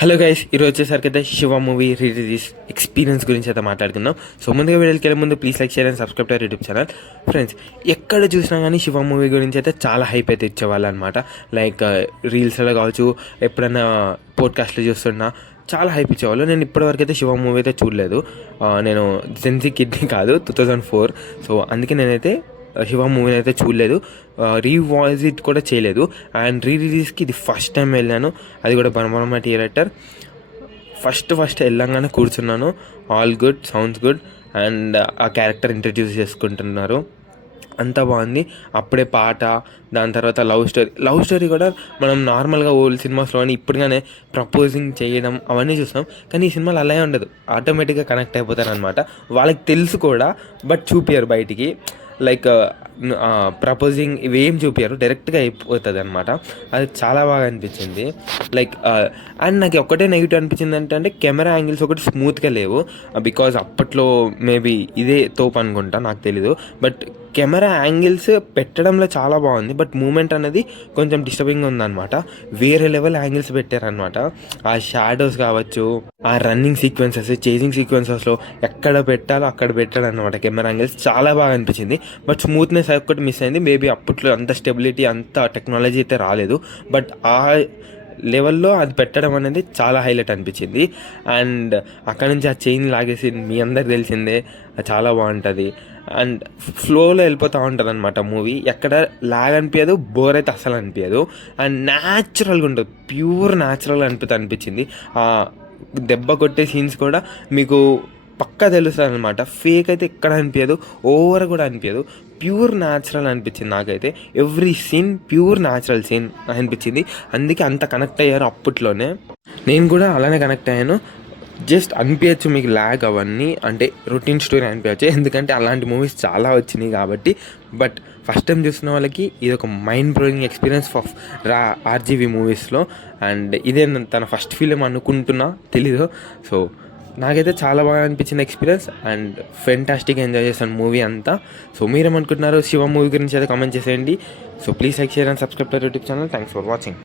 Hello guys, ఈరోజు వచ్చేసరికి అయితే శివ మూవీ రిలీజ్ ఎక్స్పీరియన్స్ గురించి అయితే మాట్లాడుకుందాం. సో ముందుగా వీడియోకి వెళ్ళే ముందు please like share and subscribe to YouTube channel. Friends, ఎక్కడ చూసినా కానీ శివ మూవీ గురించి అయితే చాలా హైప్ అయితే ఇచ్చేవాళ్ళు అనమాట. లైక్ రీల్స్లో కావచ్చు, ఎప్పుడైనా పోడ్కాస్ట్లో చూస్తున్నా చాలా హైప్ ఇచ్చేవాళ్ళు. నేను ఇప్పటివరకు అయితే శివ మూవీ అయితే చూడలేదు. నేను జెన్సీ కిడ్ని కాదు, 2004. సో అందుకే నేనైతే శివ మూవీని అయితే చూడలేదు, రీవాజిట్ కూడా చేయలేదు. అండ్ రిలీజ్కి ఇది ఫస్ట్ టైం వెళ్ళాను, అది కూడా బనబనమ థియేటర్. ఫస్ట్ వెళ్ళంగానే కూర్చున్నాను. All good, sounds good. And ఆ క్యారెక్టర్ ఇంట్రడ్యూస్ చేసుకుంటున్నారు, అంతా బాగుంది. అప్పుడే పాట, దాని తర్వాత లవ్ స్టోరీ కూడా మనం నార్మల్గా ఓల్డ్ సినిమాస్లో అని ఇప్పుడుగానే ప్రపోజింగ్ చేయడం అవన్నీ చూస్తాం, కానీ ఈ సినిమాలో అలాగే ఉండదు. ఆటోమేటిక్గా కనెక్ట్ అయిపోతారు అనమాట. వాళ్ళకి తెలుసు కూడా, బట్ చూపించారు బయటికి. లైక్ ప్రపోజింగ్ ఇవేం చూపించారు, డైరెక్ట్గా అయిపోతుంది అనమాట. అది చాలా బాగా అనిపించింది. లైక్ అండ్ నాకు ఒక్కటే నెగిటివ్ అనిపించింది అంటే కెమెరా యాంగిల్స్ ఒకటి స్మూత్గా లేవు. బికాజ్ అప్పట్లో మేబీ ఇదే తోపు అనుకుంటా, నాకు తెలీదు. బట్ కెమెరా యాంగిల్స్ పెట్టడంలో చాలా బాగుంది, బట్ మూమెంట్ అనేది కొంచెం డిస్టర్బింగ్ ఉందన్నమాట. వేరే లెవెల్ యాంగిల్స్ పెట్టారనమాట. ఆ షాడోస్ కావచ్చు, ఆ రన్నింగ్ సీక్వెన్సెస్, చేజింగ్ సీక్వెన్సెస్లో ఎక్కడ పెట్టాలో అక్కడ పెట్టాడనమాట. కెమెరా యాంగిల్స్ చాలా బాగా అనిపించింది, బట్ స్మూత్నెస్ ఒక్కటి మిస్ అయింది. మేబీ అప్పట్లో అంత స్టెబిలిటీ, అంత టెక్నాలజీ అయితే రాలేదు, బట్ ఆ లెవెల్లో అది పెట్టడం అనేది చాలా హైలైట్ అనిపించింది. అండ్ అక్కడ నుంచి ఆ చైన్ లాగేసి మీ అందరికి తెలిసిందే, చాలా బాగుంటుంది. అండ్ ఫ్లోలో వెళ్ళిపోతూ ఉంటుంది అనమాట మూవీ. ఎక్కడ లాగ్ అనిపించదు, బోర్ అయితే అస్సలు అనిపించదు. అండ్ న్యాచురల్గా ఉంటుంది, ప్యూర్ న్యాచురల్గా అనిపించింది. దెబ్బ కొట్టే సీన్స్ కూడా మీకు పక్కా తెలుస్తుంది అనమాట. ఫేక్ అయితే ఎక్కడ అనిపించదు, ఓవర్ కూడా అనిపించదు. ప్యూర్ న్యాచురల్ అనిపించింది నాకైతే. Every scene pure natural scene అనిపించింది. అందుకే అంత కనెక్ట్ అయ్యారు అప్పట్లోనే. నేను కూడా అలానే కనెక్ట్ అయ్యాను. జస్ట్ అనిపించచ్చు మీకు ల్యాగ్ అవన్నీ, అంటే రొటీన్ స్టోరీ అనిపించచ్చు, ఎందుకంటే అలాంటి మూవీస్ చాలా వచ్చినాయి కాబట్టి. బట్ ఫస్ట్ టైం చూసిన వాళ్ళకి ఇది ఒక mind blowing experience of RGV మూవీస్లో. అండ్ ఇదే తన ఫస్ట్ ఫిలిం అనుకుంటున్నా, తెలీదు. సో నాకైతే చాలా బాగా అనిపించిన ఎక్స్పీరియన్స్ అండ్ ఫెంటాస్టిక్ ఎంజాయ్ చేశాను మూవీ అంతా. సో మీరేమనుకుంటున్నారు శివ మూవీ గురించి అయితే కామెంట్ చేసేయండి. So please like share and subscribe to YouTube channel. Thanks for watching.